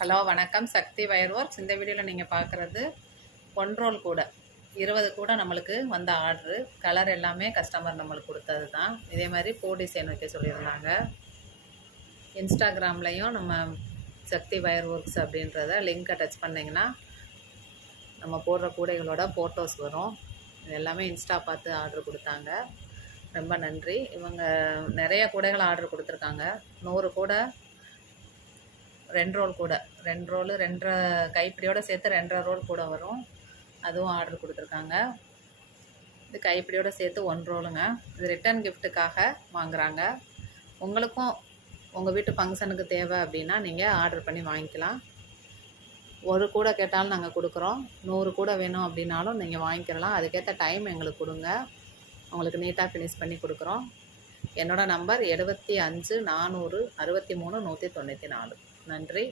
Hello வணக்கம். சக்தி wire works. இந்த வீடியோவில் நீங்கள் பார்க்குறது 1 ரோல் கூட 20 கூட நம்மளுக்கு வந்த ஆர்டரு. கலர் எல்லாமே கஸ்டமர் நம்மளுக்கு கொடுத்தது தான். இதே மாதிரி பூ டிசைன் வைக்க சொல்லியிருந்தாங்க. இன்ஸ்டாகிராம்லேயும் நம்ம சக்தி வயர் ஒர்க்ஸ் அப்படின்றத லிங்க்கை டச் பண்ணிங்கன்னா நம்ம போடுற கூடைகளோட ஃபோட்டோஸ் வரும். இது எல்லாமே இன்ஸ்டா பார்த்து ஆர்டர் கொடுத்தாங்க. ரொம்ப நன்றி. இவங்க நிறைய கூடைகள் ஆர்டர் கொடுத்துருக்காங்க. 100 கூட 2 ரோல் கூட 2 ரோலு 2.5 கைப்பிடியோடு சேர்த்து 2.5 ரோல் கூட வரும். அதுவும் ஆர்டர் கொடுத்துருக்காங்க. இது கைப்பிடியோடு சேர்த்து 1 ரோலுங்க. இது ரிட்டன் கிஃப்ட்டுக்காக வாங்குகிறாங்க. உங்களுக்கும் உங்கள் வீட்டு ஃபங்க்ஷனுக்கு தேவை அப்படின்னா நீங்கள் ஆர்டர் பண்ணி வாங்கிக்கலாம். ஒரு கூட கேட்டாலும் நாங்கள் கொடுக்குறோம். 100 கூட வேணும் அப்படின்னாலும் நீங்கள் வாங்கிக்கலாம். அதுக்கேற்ற டைம் எங்களுக்கு கொடுங்க. உங்களுக்கு நீட்டாக ஃபினிஷ் பண்ணி கொடுக்குறோம். என்னோடய நம்பர் 75 400 63 194. நன்றி.